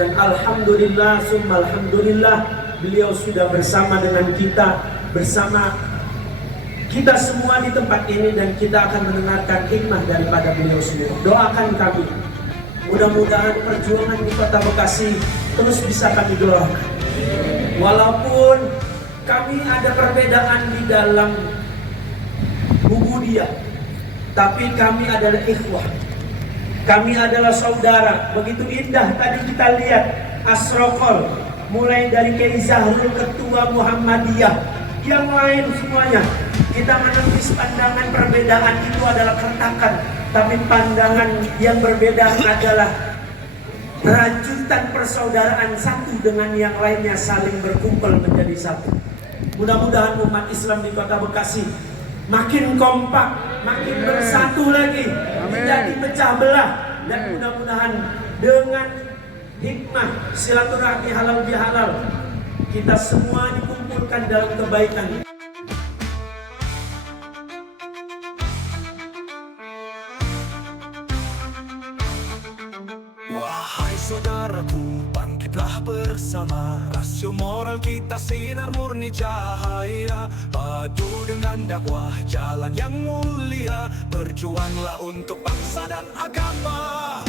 Dan alhamdulillah summa alhamdulillah, beliau sudah bersama dengan kita, bersama kita semua di tempat ini, dan kita akan mendengarkan hikmah daripada beliau semua. Doakan kami, mudah-mudahan perjuangan di Kota Bekasi terus bisa kami doakan. Walaupun kami ada perbedaan di dalam ubudiyah, tapi kami adalah ikhwah, kami adalah saudara. Begitu indah tadi kita lihat asrokol, mulai dari Kiai Zahrul Ketua Muhammadiyah, yang lain semuanya. Kita menepis pandangan perbedaan itu adalah keretakan, tapi pandangan yang berbeda adalah rajutan persaudaraan, satu dengan yang lainnya saling berkumpul menjadi satu. Mudah-mudahan umat Islam di Kota Bekasi makin kompak, makin bersatu lagi, tidak dipecah belah, dan mudah-mudahan dengan hikmah silaturahmi halal bihalal kita semua dikumpulkan dalam kebaikan. Wahai saudaraku, bangkitlah bersama. Rasio moral kita sinar murni cahaya. Padu dengan dakwah jalan yang mulia. Berjuanglah untuk bangsa dan agama.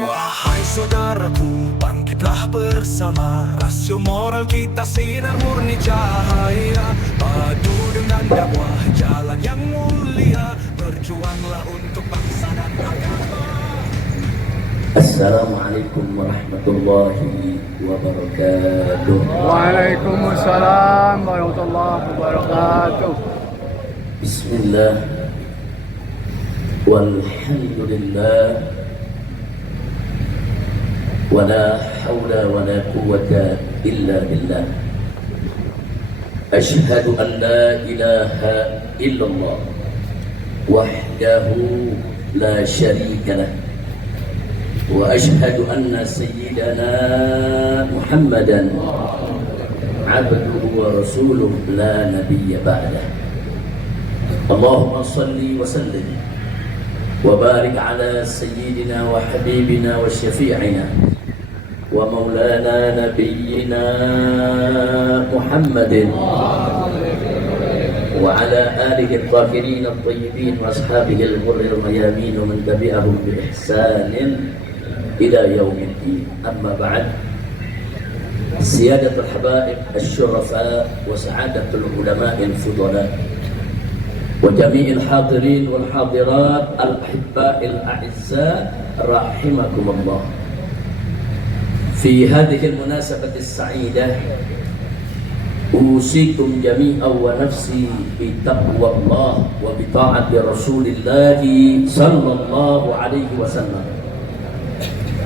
Wahai saudaraku, bangkitlah bersama. Rasio moral kita sinar murni cahaya. Padu dengan dakwah jalan yang mulia. Berjuanglah untuk bangsa dan agama. Assalamualaikum warahmatullahi wabarakatuh. Waalaikumsalam warahmatullahi wabarakatuh. Bismillah, walhamdulillah, wala hawla wala quwwata illa billah. Ashhadu an la ilaha illallah wahdahu la syarika lah, wa ashhadu anna sayyidana Muhammadan abduhu wa rasuluh la nabiyya ba'dah. Allahumma salli wa sallim wa barik ala sayyidina wa habibina wa syafi'ina wa maulana nabiyyina Muhammadin wa ala alihi al-tahirin al-tayyibin wa ashabihi al-ghurri al-mayamin wa man tabi'ahum bi ihsanin ila yaumiddin. Amma ba'd. Siyadatul habaib asy-syurafa wa sa'adatul ulama'i al-fudala wa jami'il hadirin wal hadirat al-ahibba'il a'izza rahimakumullah. Fi hadhihi al-munasabati as-sa'idah usikum jami'an wa nafsi bi taqwallah wa bi ta'ati Rasulillah sallallahu alaihi wasallam.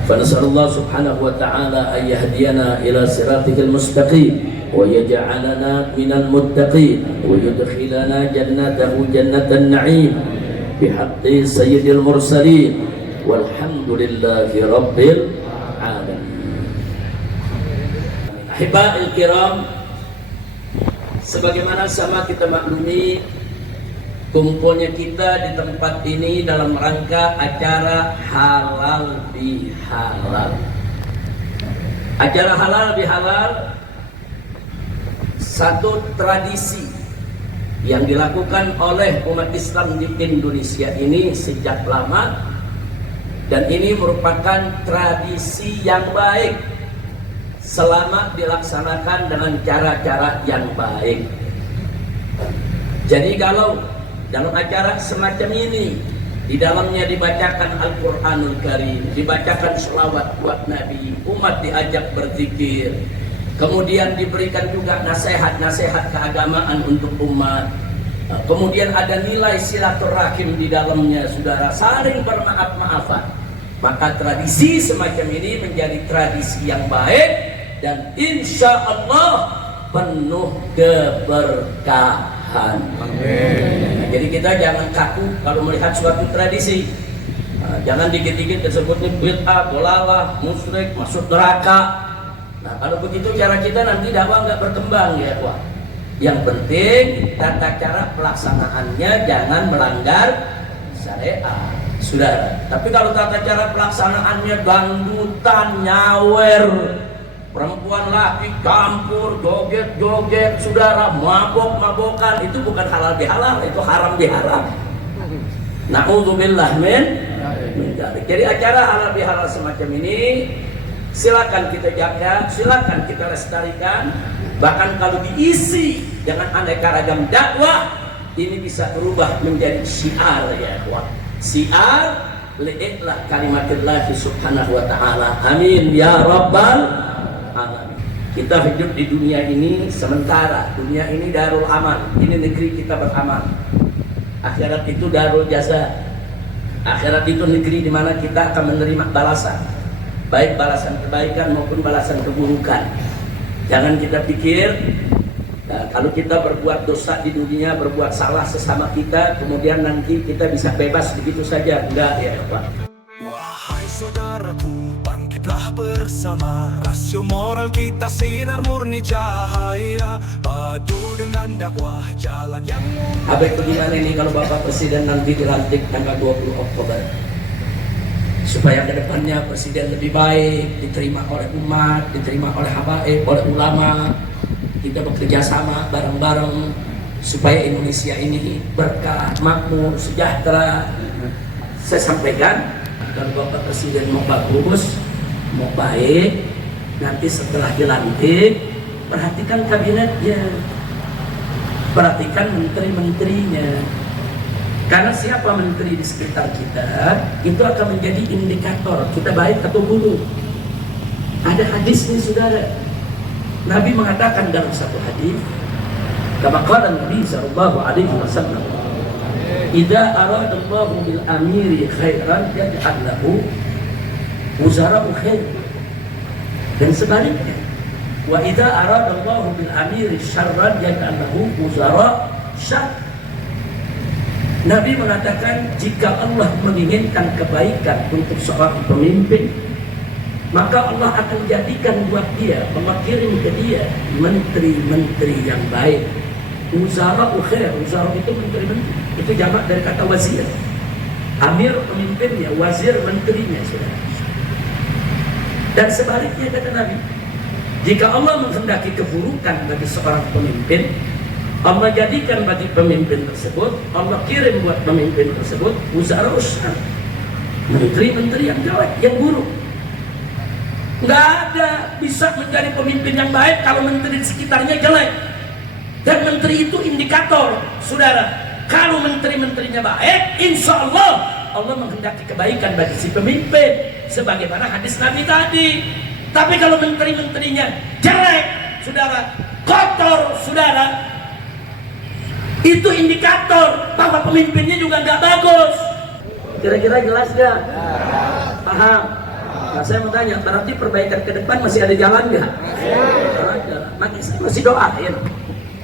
فنسأل الله سبحانه وتعالى أن يهدينا إلى صراطه المستقيم ويجعلنا من المتقين ويدخلنا جنته جنة النعيم بحق سيد المرسلين والحمد لله رب العالمين. Ahiba'il kiram, sebagaimana sama kita maklumi, kumpulnya kita di tempat ini dalam rangka acara halal bihalal. Acara halal bihalal satu tradisi yang dilakukan oleh umat Islam di Indonesia ini sejak lama, dan ini merupakan tradisi yang baik selama dilaksanakan dengan cara-cara yang baik. Jadi kalau dalam acara semacam ini Di dalamnya dibacakan Al-Quranul Karim, dibacakan selawat buat Nabi, umat diajak berzikir. Kemudian diberikan juga nasihat-nasihat keagamaan untuk umat. Kemudian ada nilai silaturahim di dalamnya, saudara, saling bermaaf-maafan. Maka tradisi semacam ini menjadi tradisi yang baik dan insya Allah penuh keberkahan. Nah, jadi kita jangan kaku kalau melihat suatu tradisi. Nah, jangan dikit-dikit disebutnya bid'ah, dolalah, musyrik, masuk neraka. Nah, kalau begitu cara kita nanti dakwah nggak berkembang ya, Wah. Yang penting tata cara pelaksanaannya jangan melanggar syariat, saudara. Tapi kalau tata cara pelaksanaannya dangdutan, nyawer, perempuan laki campur, joget-joget, saudara, mabok-mabokan, itu bukan halal bihalal, itu haram biharam. Na'udzubillah min dzalik. Jadi acara halal bihalal semacam ini silakan kita jaga, silakan kita lestarikan. Bahkan kalau diisi dengan aneka ragam dakwah, ini bisa berubah menjadi syiar ya, Wah. Syiar li'iklah kalimatillah subhanahu wa ta'ala. Amin ya rabbal alamin. Kita hidup di dunia ini sementara. Dunia ini darul aman, ini negeri kita beramal. Akhirat itu darul jaza. Akhirat itu negeri di mana kita akan menerima balasan, baik balasan kebaikan maupun balasan keburukan. Jangan kita pikir kalau kita berbuat dosa di dunia, berbuat salah sesama kita, kemudian nanti kita bisa bebas begitu saja. Enggak ya, Pak. Wahai saudaraku, bangkitlah bersama. Rasio moral kita sinar murni cahaya, padu dengan dakwah jalan yang Abek bagaimana ini kalau Bapak Presiden nanti dilantik tanggal 20 Oktober? Supaya kedepannya Presiden lebih baik, diterima oleh umat, diterima oleh habaib, oleh ulama. Kita bekerja sama bareng-bareng supaya Indonesia ini berkah, makmur, sejahtera. Saya sampaikan, kalau Bapak Presiden mau bagus, mau baik, nanti setelah dilantik, perhatikan kabinetnya, perhatikan menteri-menterinya. Karena siapa menteri di sekitar kita, itu akan menjadi indikator kita baik atau buruk. Ada hadisnya, saudara. Nabi mengatakan dalam satu hadis, kama qala Nabi sallallahu alaihi wasallam, "Idza aradallahu bil amiri khairan yaj'al lahu wuzara'u khair." Dan sebaliknya, wa idza aradallahu bil amiri syarran yaj'al lahu wuzara' syarr. Nabi mengatakan jika Allah menginginkan kebaikan untuk seorang pemimpin, maka Allah akan jadikan buat dia, mengirim ke dia menteri-menteri yang baik. Wuzara'u khair, wuzara' itu menteri-menteri, itu jamak dari kata wazir. Amir pemimpinnya, wazir menterinya, saudara. Dan sebaliknya kata Nabi, jika Allah menghendaki keburukan bagi seorang pemimpin, Allah jadikan bagi pemimpin tersebut, Allah kirim buat pemimpin tersebut wuzara'u syarr, menteri-menteri yang jelek, yang buruk. Nggak ada bisa menjadi pemimpin yang baik kalau menteri di sekitarnya jelek. Dan menteri itu indikator, saudara. Kalau menteri-menterinya baik, insya Allah Allah menghendaki kebaikan bagi si pemimpin, sebagaimana hadis Nabi tadi. Tapi kalau menteri-menterinya jelek, saudara, kotor, saudara, itu indikator bahwa pemimpinnya juga nggak bagus. Kira-kira jelas nggak? Paham? Nah, saya mau tanya, berarti perbaikan ke depan masih ada jalan nggak? Ada. Masih doain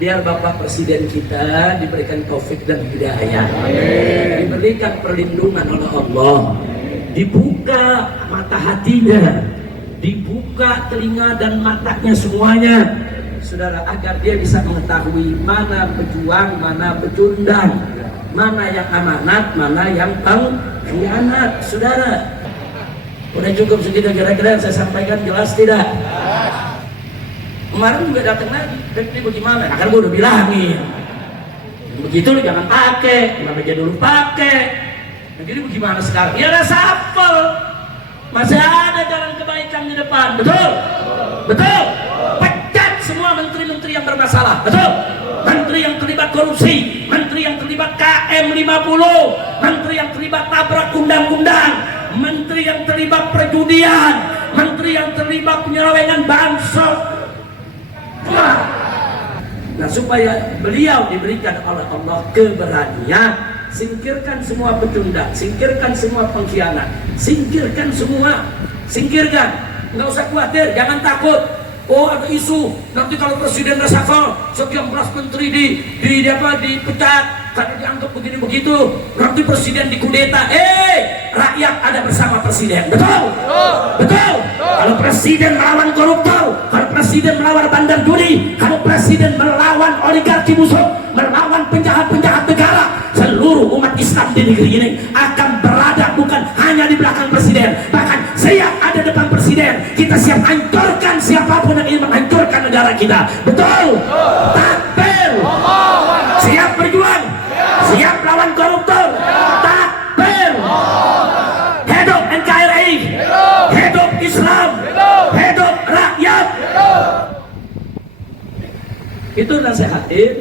biar Bapak Presiden kita diberikan taufik dan hidayah, diberikan perlindungan oleh Allah, dibuka mata hatinya, dibuka telinga dan matanya semuanya, saudara, agar dia bisa mengetahui mana pejuang, mana pecundang, mana yang amanat, mana yang pengkhianat, saudara. Udah cukup segitu kira-kira yang saya sampaikan, jelas tidak? Kemarin juga datang lagi, ini bagaimana? Akan gue udah bilangin, begitu lu jangan pakai, kenapa aja dulu pakai. Nah, jadi bagaimana sekarang? Ya udah sapel, masih ada jalan kebaikan di depan, betul? Betul? Pecat semua menteri-menteri yang bermasalah, betul? menteri yang terlibat korupsi, menteri yang terlibat KM50, menteri yang terlibat tabrak undang-undang, menteri yang terlibat perjudian, menteri yang terlibat penyelewengan bansos. Nah, supaya beliau diberikan oleh Allah keberanian, singkirkan semua pecundang, singkirkan semua pengkhianat, singkirkan semua, singkirkan. Nggak usah khawatir, jangan takut. Oh, ada isu nanti kalau presiden reshuffle sekian belas menteri dipecat karena dianggap begini begitu, nanti presiden dikudeta. Rakyat ada bersama presiden, betul? Betul. Kalau presiden melawan koruptor, kalau presiden melawan bandar judi, kalau presiden melawan oligarki musuh, melawan penjahat-penjahat negara, seluruh umat Islam di negeri ini akan berada bukan hanya di belakang presiden, bahkan siap ada depan presiden. Kita siap hancurkan siapapun yang ingin menghancurkan negara kita, betul? Takbir. Siap berjuang, siap lawan koruptor, takbir. Hidup NKRI, hidup Islam, hidup rakyat. Itu nasihatin.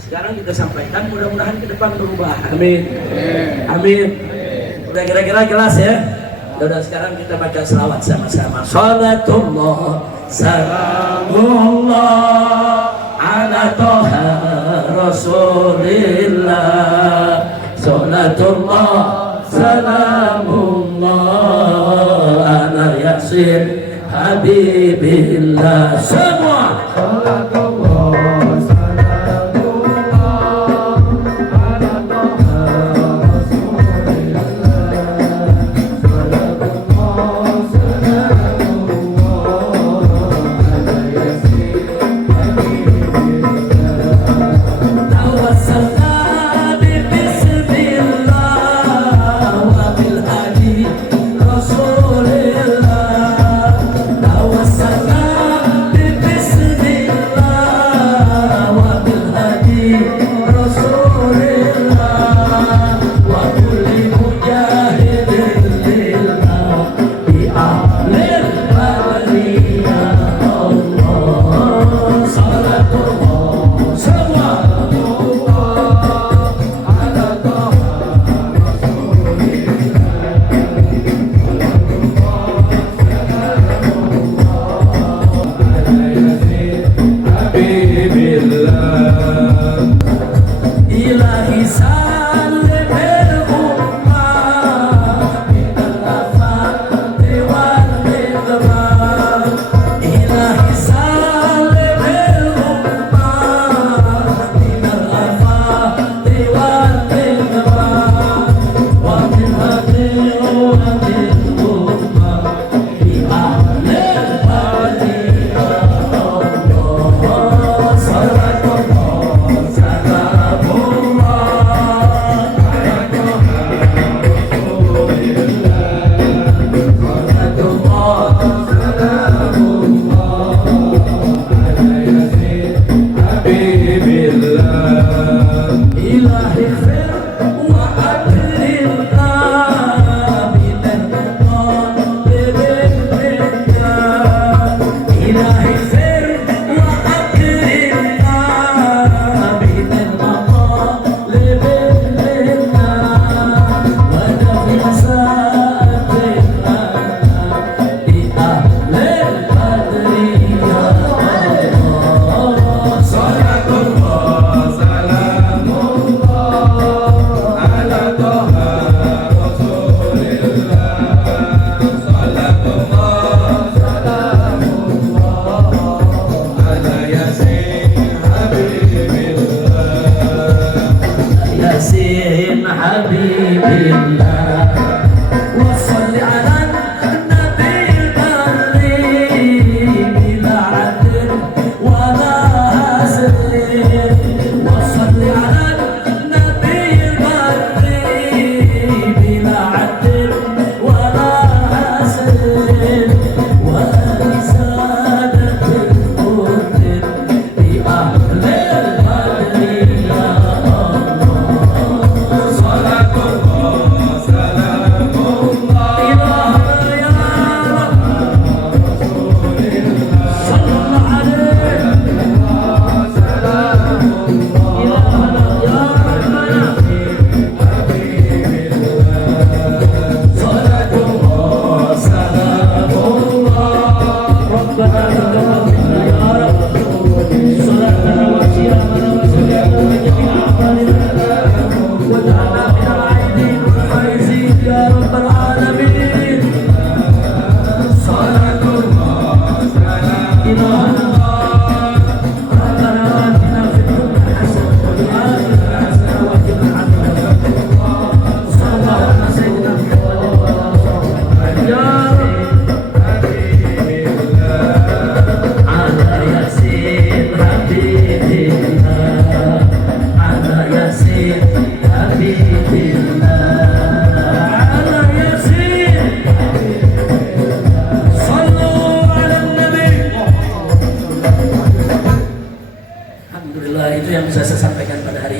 Sekarang kita sampaikan, mudah-mudahan ke depan berubah. Amin. Amin. Udah kira-kira jelas ya. Udah sekarang kita baca selawat sama-sama. Salatullah salamullah ala toha rasulillah. Salatullah salamullah ala yasin habibillah. Semua salatullah Bismillah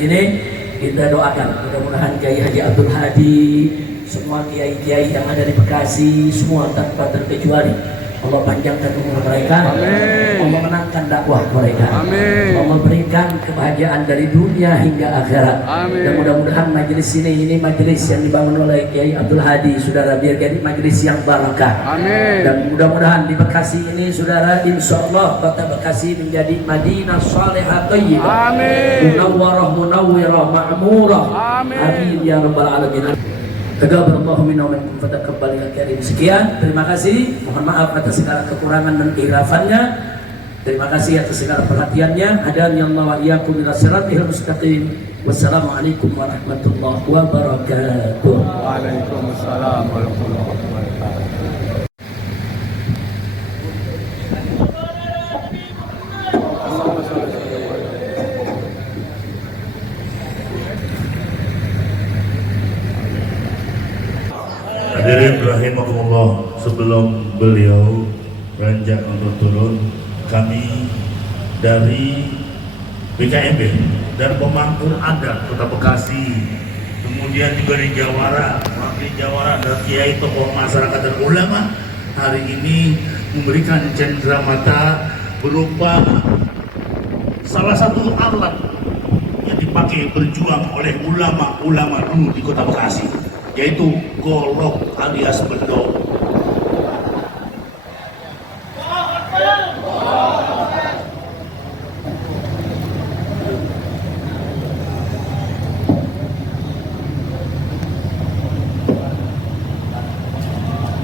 ini kita doakan mudah-mudahan Kiai Haji Abdul Hadi, semua kiai-kiai yang ada di Bekasi semua tanpa terkecuali Allah panjangkan umur mereka, Amin. Allah menangkan dakwah mereka, Amin. Allah berikan kebahagiaan dari dunia hingga akhirat. Amin. Dan mudah-mudahan majelis ini majelis yang dibangun oleh Kiai Abdul Hadi, saudara, biar jadi majelis yang barakah. Amin. Dan mudah-mudahan di Bekasi ini, saudara, insya Allah kota Bekasi menjadi Madinah Salihah Thayyibah, Amin. Munawwarah Munawwirah Ma'murah. Amin. Amin ya rabbal alamin. Taqabbalallahu minna wa minkum fataqabbal ya karim. Sekian, terima kasih. Mohon maaf atas segala kekurangan dan kehilafannya. Terima kasih atas segala perhatiannya. Hadani Allah wa iyyakum ila siratal mustaqim. Wassalamualaikum warahmatullahi wabarakatuh. Waalaikumsalam warahmatullahi wabarakatuh. Hadirin rahimakumullah, sebelum beliau beranjak untuk turun, kami dari BKMB dan pemangku adat Kota Bekasi, kemudian juga di Jawara, wakil Jawara dan kiai tokoh masyarakat dan ulama hari ini memberikan cenderamata berupa salah satu alat yang dipakai berjuang oleh ulama-ulama dulu di Kota Bekasi, yaitu golok alias bedok.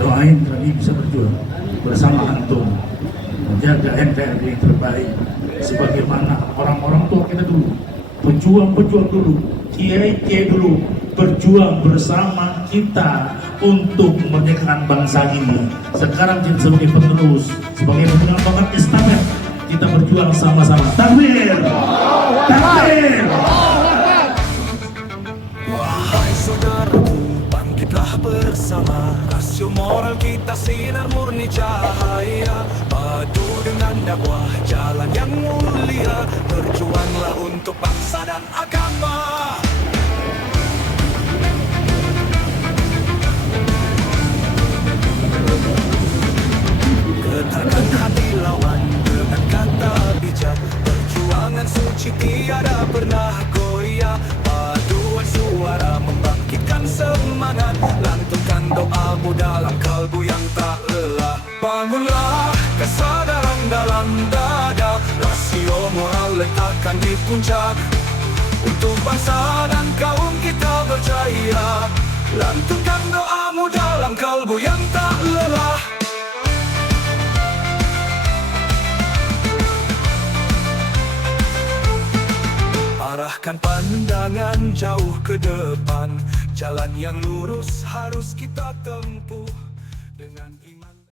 Doain kami bisa berjuang bersama antum menjaga NKRI yang terbaik sebagaimana orang-orang tua kita dulu, pejuang-pejuang dulu, kiai-kiai dulu berjuang bersama kita untuk memerdekakan bangsa ini. Sekarang kita sebagai penerus, sebagai pemegang tongkat estafet, kita berjuang sama-sama. Takbir! Takbir! Wahai saudaraku, bangkitlah bersama. Rasio moral kita sinar murni cahaya. Padu dengan dakwah jalan yang mulia. Berjuanglah untuk bangsa dan agama. Getarkan hati lawan dengan kata bijak. Perjuangan suci tiada pernah goyah. Paduan suara membangkitkan semangat. Lantunkan doamu dalam kalbu yang tak lelah. Bangunlah kesadaran dalam dada. Rasio moral letakkan di puncak. Untuk bangsa dan kaum kita berjaya. Lantunkan doamu dalam kalbu yang tak lelah. Arahkan pandangan jauh ke depan. Jalan yang lurus harus kita tempuh dengan